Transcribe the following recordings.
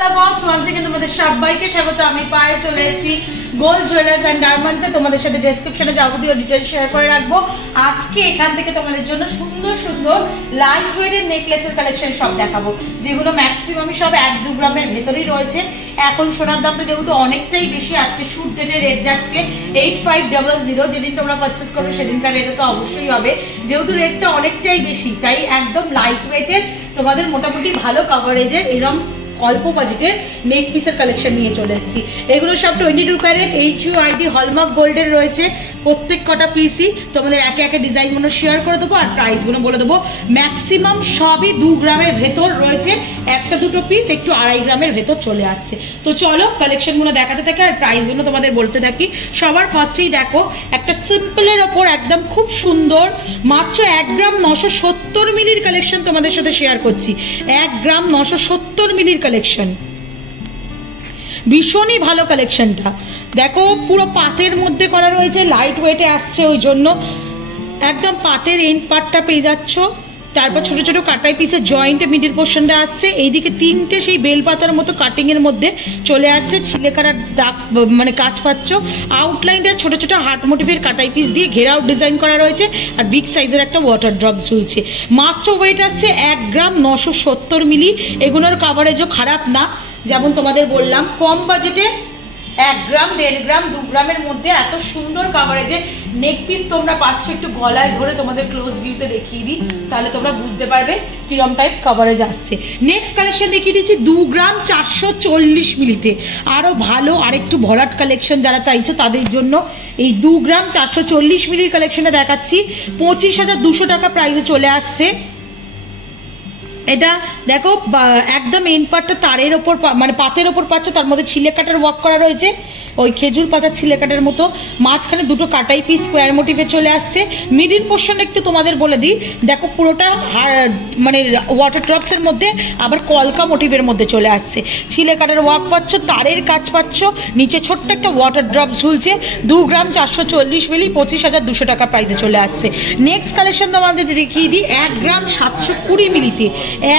Hello boss, once again তোমাদের সবাইকে স্বাগত। আমি পায়ে চলে এসেছি গোল্ড জুয়েলার্স এন্ড ডায়মন্ডসে। তোমাদের সাথে ডেসক্রিপশনে যাবতীয় ডিটেইলস শেয়ার করে রাখবো। আজকে এখান থেকে তোমাদের জন্য সুন্দর সুন্দর লাইট ওয়েটের নেকলেসের কালেকশন সব দেখাবো, যেগুলো ম্যাক্সিমামই সব 1-2 গ্রামের ভেতরেই রয়েছে। এখন সোনার দামটা যেহেতু অনেকটাই বেশি, আজকে শুট ডেটের রেট যাচ্ছে 8500। যেদিন তোমরা পারচেস করবে সেদিনকার রেটে তো অবশ্যই হবে, যেহেতু রেটটা অনেকটাই বেশি তাই একদম লাইট ওয়েটের তোমাদের মোটামুটি ভালো কভারেজের এরকম অল্প বাজেটের নেক পিসের কালেকশন নিয়ে চলে এসেছি। এগুলো সব 22 ক্যারেট HUID হলমার্ক গোল্ডের রয়েছে। প্রত্যেক কটা পিসই তোমাদের একে একে ডিজাইনগুলো শেয়ার করে দেবো আর প্রাইসগুলো বলে দেবো। ম্যাক্সিমাম সবই 2 গ্রামের ভেতর রয়েছে, একটা দুটো পিস একটু 2.5 গ্রামের ভেতর চলে আসছে। তো চলো কালেকশনগুলো দেখাতে থাকি আর প্রাইসগুলো তোমাদের বলতে থাকি। সবার ফার্স্টেই দেখো একটা সিম্পলের ওপর একদম খুব সুন্দর মাত্র 1 গ্রাম 970 মিলির কালেকশন তোমাদের সাথে শেয়ার করছি। 1 গ্রাম 970 মিলির কালেকশন, ভীষণই ভালো কালেকশনটা। দেখো পুরো পাতের মধ্যে করা রয়েছে, লাইট ওয়েটে আসছে, ওই জন্য একদম পাতের এন্ড পার্টটা পেয়ে যাচ্ছ। তারপর ছোট ছোট কাটাই পিসের জয়েন্টে মিডিল পোর্শনটা আসছে। এইদিকে 3টে সেই বেলপাতার মতো কাটিং এর মধ্যে চলে আসছে, ছিলে কাটার দাগ মানে কাজ পাচ্ছ। আউটলাইনটা ছোট ছোট হার্ট মোটিভের কাটাই পিস দিয়ে ঘেরাও ডিজাইন করা রয়েছে আর বিগ সাইজের একটা ওয়াটার ড্রপ ঝুলছে। মাত্র ওয়েট আসছে 1 গ্রাম 970 মিলি। এগুলোর কাভারেজও খারাপ না, যেমন তোমাদের বললাম কম বাজেটে 1 গ্রাম 1.5 গ্রাম 2 গ্রামের মধ্যে এত সুন্দর কাভারেজে নেক পিস তোমরা পাচ্ছ। একটু গলায় ধরে তোমাদের ক্লোজ ভিউতে দেখিয়ে দিই, তাহলে তোমরা বুঝতে পারবে কিরম টাইপ কাভারেজ আসছে। নেক্সট কালেকশন দেখিয়ে দিচ্ছি 2 গ্রাম 440 মিলিতে। আরো ভালো আরেকটু ভরাট কালেকশন যারা চাইছো তাদের জন্য এই 2 গ্রাম 440 মিলির কালেকশনটা দেখাচ্ছি। 25,200 টাকা প্রাইসে চলে আসছে। এটা দেখো একদম এন্ড পার্টটা তারের ওপর মানে পাতের ওপর পাচ্ছ, তার মধ্যে ছিলে কাটার ওয়ার্ক করা রয়েছে, ওই খেজুর পাতা ছিলে কাটার মতো। মাঝখানে দুটো কাটাই পিস স্কোয়ার মোটিভে চলে আসছে। মিডিল পোর্শন একটু তোমাদের বলে দিই, দেখো পুরোটা মানে ওয়াটার ড্রপস এর মধ্যে আবার কলকা মোটিভের মধ্যে চলে আসছে। ছিলে কাটার ওয়ার্ক পাচ্ছ, তারের কাজ পাচ্ছ, নিচে ছোট্ট একটা ওয়াটার ড্রপ ঝুলছে। 2 গ্রাম 440 মিলি 25,200 টাকা প্রাইসে চলে আসছে। নেক্সট কালেকশন তোমাদের দেখিয়ে দিই 1 গ্রাম 720 মিলিতে।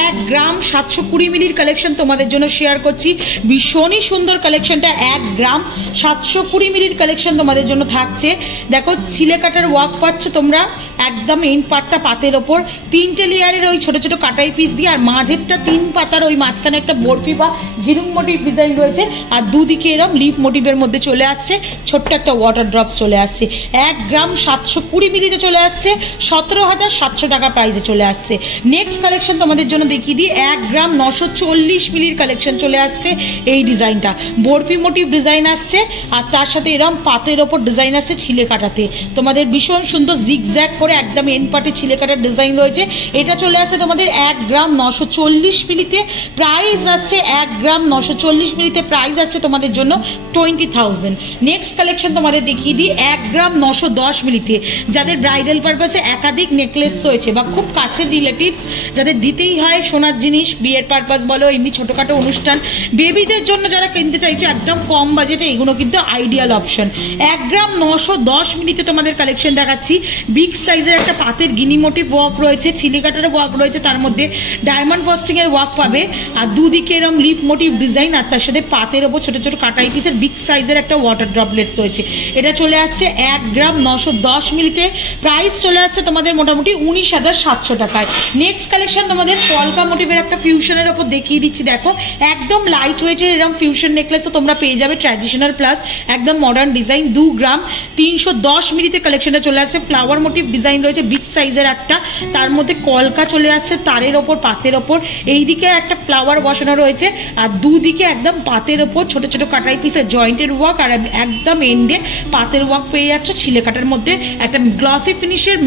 1 গ্রাম 720 মিলির কালেকশন তোমাদের জন্য শেয়ার করছি। ভীষণই সুন্দর কালেকশনটা। 1 গ্রাম 720 মিলির কালেকশন তোমাদের জন্য থাকছে। দেখো ছিলে কাটার ওয়ার্ক পাচ্ছ তোমরা, একদম এন্ড পার্টটা পাতের ওপর 3টে লেয়ারের ওই ছোট ছোট কাটাই পিস দিয়ে, আর মাঝেরটা 3 পাতার ওই মাঝখানে একটা বরফি বা ঝিনুক মোটিভ ডিজাইন রয়েছে, আর দুদিকে এরকম লিফ মোটিভের মধ্যে চলে আসছে, ছোট্ট একটা ওয়াটার ড্রপ চলে আসছে। 1 গ্রাম 720 মিলিতে চলে আসছে, 17,700 টাকা প্রাইসে চলে আসছে। নেক্সট কালেকশন তোমাদের জন্য দেখিয়ে দিই 1 গ্রাম 940 মিলির কালেকশন চলে আসছে। এই ডিজাইনটা বরফি মোটিভ ডিজাইন আসছে, আর তার সাথে এরকম পাতের ওপর ডিজাইন আছে ছিলে কাটাতে। তোমাদের ভীষণ সুন্দর জিগজ্যাগ করে একদম এন্ড পার্টে ছিলে কাটার ডিজাইন রয়েছে। এটা চলে আসছে তোমাদের 1 গ্রাম 940 মিলিতে। প্রাইস আসছে 1 গ্রাম 940 মিলিতে প্রাইস আসছে তোমাদের জন্য 20,000। নেক্সট কালেকশন তোমাদের দেখিয়ে দিই 1 গ্রাম 910 মিলিতে। যাদের ব্রাইডাল পারপাসে একাধিক নেকলেস রয়েছে বা খুব কাছের রিলেটিভস যাদের দিতেই হয় সোনার জিনিস, বিয়ের পারপাস বলো, এমনি ছোটখাটো অনুষ্ঠান, বেবিদের জন্য যারা কিনতে চাইছে একদম কম বাজেটে, এগুলো কিন্তু আইডিয়াল অপশন। 1 গ্রাম 910 মিলিতে তোমাদের কালেকশন দেখাচ্ছি। বিগ সাইজের একটা পাতের গিনি মোটিভ ওয়ার্ক রয়েছে, ছিলে কাটার ওয়ার্ক রয়েছে, তার মধ্যে ডায়মন্ড ফস্টিং এর ওয়ার্ক পাবে, আর দুদিকে এরকম লিফ মোটিভ ডিজাইন, আর তার সাথে পাতের ওপর ছোট ছোট কাটাই পিসের বিগ সাইজের একটা ওয়াটার ড্রপলেটস রয়েছে। এটা চলে আসছে 1 গ্রাম 910 মিলিতে। প্রাইস চলে আসছে তোমাদের মোটামুটি 19,700 টাকায়। নেক্সট কালেকশন তোমাদের কলকা মোটিভের একটা ফিউশনের ওপর দেখিয়ে দিচ্ছি। দেখো একদম লাইট ওয়েটের এরকম ফিউশন নেকলেসও তোমরা পেয়ে যাবে, ট্র্যাডিশনাল প্লাস একদম মডার্ন ডিজাইন। 2 গ্রাম 310 মিলিতে কালেকশনটা চলে আসছে। ফ্লাওয়ার মোটিভ ডিজাইন রয়েছে বিগ সাইজের একটা, তার মধ্যে কলকা চলে আসছে তারের ওপর পাতের ওপর। এইদিকে একটা ফ্লাওয়ার বসানো রয়েছে, আর দুদিকে একদম পাতের ওপর ছোট ছোট কাটাই পিসের জয়েন্টের ওয়ার্ক, আর একদম এন্ডে পাতের ওয়ার্ক পেয়ে যাচ্ছ। ছিলে কাটার মধ্যে একটা গ্লসি ফিনিশের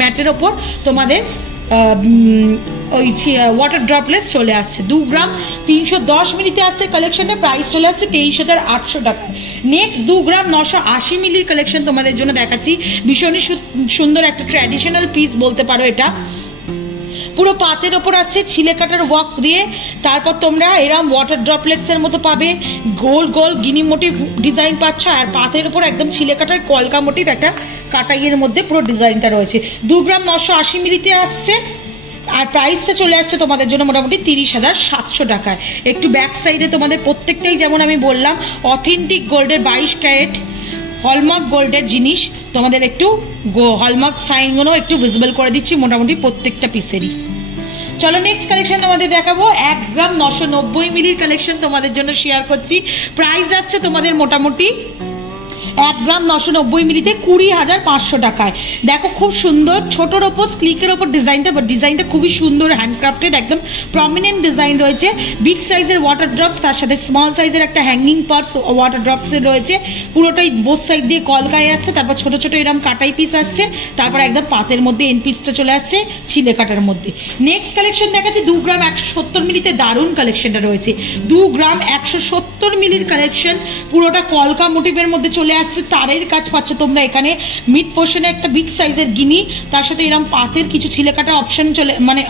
ম্যাটের ওপর তোমাদের ওই ওয়াটার ড্রপলেটস চলে আসছে। 2 গ্রাম 310 মিলিতে আসছে কালেকশনে। প্রাইস চলে আসছে 23,800 টাকা। নেক্সট 2 গ্রাম 980 মিলির কালেকশন তোমাদের জন্য দেখাচ্ছি। ভীষণই সুন্দর একটা ট্র্যাডিশনাল পিস বলতে পারো। এটা পুরো পাতের ওপর আছে ছিলে কাটার ওয়ার্ক দিয়ে, তারপর তোমরা এরকম ওয়াটার ড্রপলেটস এর মতো পাবে, গোল গোল গিনি মোটিভ ডিজাইন পাচ্ছ, আর পাতের ওপর একদম ছিলে কাটার কলকা মোটিভ একটা কাটাইয়ের মধ্যে পুরো ডিজাইনটা রয়েছে। 2 গ্রাম 980 মিলিতে আসছে। আর প্রাইসটা চলে আসছে তোমাদের জন্য মোটামুটি 30,700 টাকায়। একটু ব্যাক সাইডে তোমাদের প্রত্যেকটাই যেমন আমি বললাম অথেন্টিক গোল্ডের 22 ক্যারেট হলমার্ক গোল্ডের জিনিস, তোমাদের একটু হলমার্ক সাইনগুলো একটু ভিজিবল করে দিচ্ছি মোটামুটি প্রত্যেকটা পিসেরই। চলো নেক্সট কালেকশন তোমাদের দেখাবো 1 গ্রাম 990 মিলির কালেকশন তোমাদের জন্য শেয়ার করছি। প্রাইস আসছে তোমাদের মোটামুটি 1 গ্রাম 990 মিলিতে 20,500 টাকায়। দেখো খুব সুন্দর ছোটোর ওপর স্লিকের ওপর ডিজাইনটা খুবই সুন্দর, হ্যান্ডক্রাফটেড, একদম প্রমিনেন্ট ডিজাইন রয়েছে। বিগ সাইজের ওয়াটার ড্রপস, তার সাথে স্মল সাইজের একটা হ্যাঙ্গিং পার্স ওয়াটার ড্রপসের রয়েছে। পুরোটাই বোথ সাইড দিয়ে কলকায় আসছে, তারপর ছোট ছোট এরকম কাটাই পিস আসছে, তারপর একদম পাতের মধ্যে এন পিসটা চলে আসছে ছিলে কাটার মধ্যে। নেক্সট কালেকশন দেখাচ্ছি 2 গ্রাম 170 মিলিতে, দারুণ কালেকশনটা রয়েছে। 2 গ্রাম 170 মিলির কালেকশন, পুরোটা কলকা মোটিভের মধ্যে চলে আসছে, তারের কাজ পাচ্ছ তোমরা এখানে। মিড পোর্শনে একটা বিগ সাইজের গিনি, তার সাথে এরকম পাতের কিছু ছিলে কাটা অপশন চলে মানে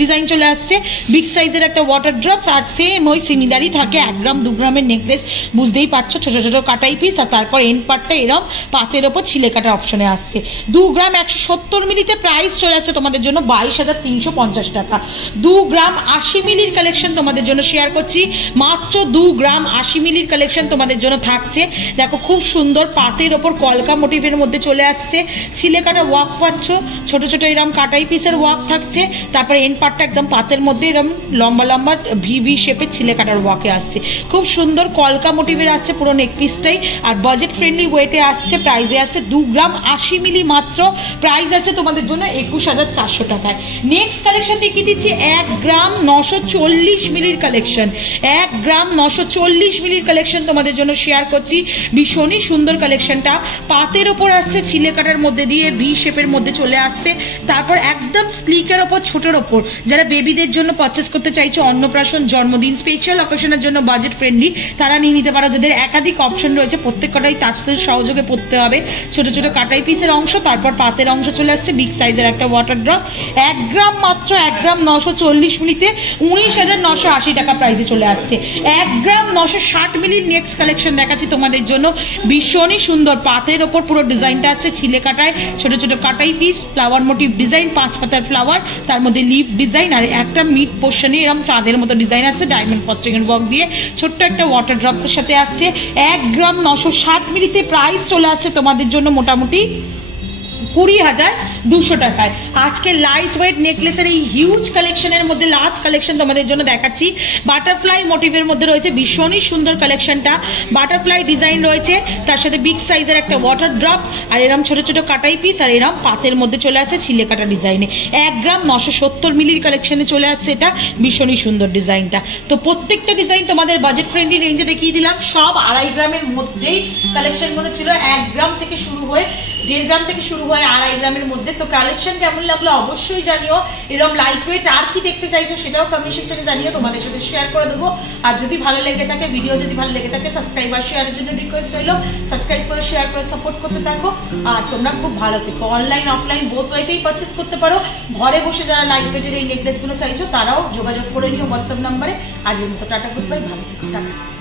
ডিজাইন চলে আসছে। বিগ সাইজের একটা ওয়াটার ড্রপস, আর সেম ওই সিমিলারই থাকে 1 গ্রাম 2 গ্রামের নেকলেস, বুঝতেই পারছো ছোট ছোট কাটাই পিস, আর তারপর এন্ড পার্টটা এরকম পাতের ওপর ছিলে কাটা অপশনে আসছে। 2 গ্রাম 170 মিলিতে প্রাইস চলে আসছে তোমাদের জন্য 22,350 টাকা। 2 গ্রাম 80 মিলির কালেকশন তোমাদের জন্য শেয়ার করছি, মাত্র 2 গ্রাম 80 মিলির কালেকশন তোমাদের জন্য থাকছে। দেখো খুব সুন্দর পাতের ওপর কলকা মোটিভের মধ্যে চলে আসছে, ছিলে কাটা ওয়ার্ক পাচ্ছ, ছোট ছোট এরকম কাটাই পিসের ওয়ার্ক থাকছে, তারপরে এন্ড পার্টটা একদম পাতের মধ্যে এরকম লম্বা লম্বা ভি শেপের ছিলে কাটার ওয়ার্কে আসছে। খুব সুন্দর কলকা মোটিভের আসছে পুরো নেক পিসটাই, আর বাজেট ফ্রেন্ডলি ওয়েটে আসছে। প্রাইসে আসছে 2 গ্রাম 80 মিলি মাত্র, প্রাইস আছে তোমাদের জন্য 21,400 টাকায়। নেক্সট কালেকশন দেখিয়ে দিচ্ছি 1 গ্রাম 940 মিলির কালেকশন। 1 গ্রাম 940 মিলির কালেকশন তোমাদের জন্য শেয়ার করছি। ভীষণই সুন্দর কালেকশনটা, পাতের ওপর আসছে ছিলে কাটার মধ্যে দিয়ে ভি শেপের মধ্যে চলে আসছে, তারপর একদম স্লিকের ওপর ছোটোর ওপর যারা বেবিদের জন্য পারচেস করতে চাইছো, অন্নপ্রাশন জন্মদিন স্পেশাল অকেশনের জন্য বাজেট ফ্রেন্ডলি, তারা নিয়ে নিতে পারো। যাদের একাধিক অপশন রয়েছে, প্রত্যেকটাই তার সহযোগে পড়তে হবে। ছোট ছোট কাটাই পিসের অংশ, তারপর পাতের অংশ চলে আসছে, বিগ সাইজের একটা ওয়াটার ড্রপ। 1 গ্রাম মাত্র 1 গ্রাম 940 মিলিতে 19,980 টাকা প্রাইসে চলে আসছে। 1 গ্রাম 960 মিলির নেক্সট কালেকশন দেখাচ্ছি তোমাদের জন্য, ভীষণই সুন্দর পাতের ওপর পুরো ডিজাইনটা আছে ছিলে কাটায়, ছোট ছোট কাটাই পিস, ফ্লাওয়ার মোটিভ ডিজাইন, 5 পাতার ফ্লাওয়ার, তার মধ্যে লিফ ডিজাইন, আর একটা মিড পোর্শনে এরকম চাঁদের মতো ডিজাইন আছে ডায়মন্ড ফস্টিং এর ওয়ার্ক দিয়ে, ছোট্ট একটা ওয়াটার ড্রপসের সাথে আসছে। 1 গ্রাম 960 মিলিতে প্রাইস চলে আসছে তোমাদের জন্য মোটামুটি 20,200 টাকায়। আজকে লাইট ওয়েট নেকলেসের এই হিউজ কালেকশনের মধ্যে লাস্ট কালেকশন তোমাদের জন্য দেখাচ্ছি। বাটারফ্লাই মোটিভের মধ্যে রয়েছে ভীষণই সুন্দর কালেকশনটা, বাটারফ্লাই ডিজাইন রয়েছে, তার সাথে বিগ সাইজের একটা ওয়াটার ড্রপস, আর এরম ছোট ছোট কাটাই পিস, আর এরম পাতের মধ্যে চলে আসছে ছিলে কাটা ডিজাইনে। 1 গ্রাম 970 মিলির কালেকশনে চলে আসছে এটা, ভীষণই সুন্দর ডিজাইনটা। তো প্রত্যেকটা ডিজাইন তোমাদের বাজেট ফ্রেন্ডলি রেঞ্জে দেখিয়ে দিলাম, সব 2.5 গ্রামের মধ্যেই কালেকশনগুলো ছিল। 1 গ্রাম থেকে শুরু হয়ে 1.5 গ্রাম থেকে শুরু হয় 2.5 গ্রামের মধ্যে। তো কালেকশন কেমন লাগলো অবশ্যই জানিও, এরকম লাইট ওয়েট আর কি দেখতে চাইছো সেটাও কমেন্ট সেকশনে জানিও, তোমাদের সাথে শেয়ার করে দেবো। আর যদি ভালো লেগে থাকে ভিডিও, যদি ভালো লেগে থাকে সাবস্ক্রাইব আর শেয়ারের জন্য রিকোয়েস্ট রইলো, সাবস্ক্রাইব করে শেয়ার করে সাপোর্ট করতে থাকো। আর তোমরা খুব ভালো থেকো, অনলাইন অফলাইন বোথ ওয়েতেই পারচেস করতে পারো। ঘরে বসে যারা লাইট ওয়েটের এই নেকলেসগুলো চাইছো তারাও যোগাযোগ করে নিও হোয়াটসঅ্যাপ নাম্বারে। আজকের মতো টাটা, গুড বাই, ভালো থেকো, টাটা।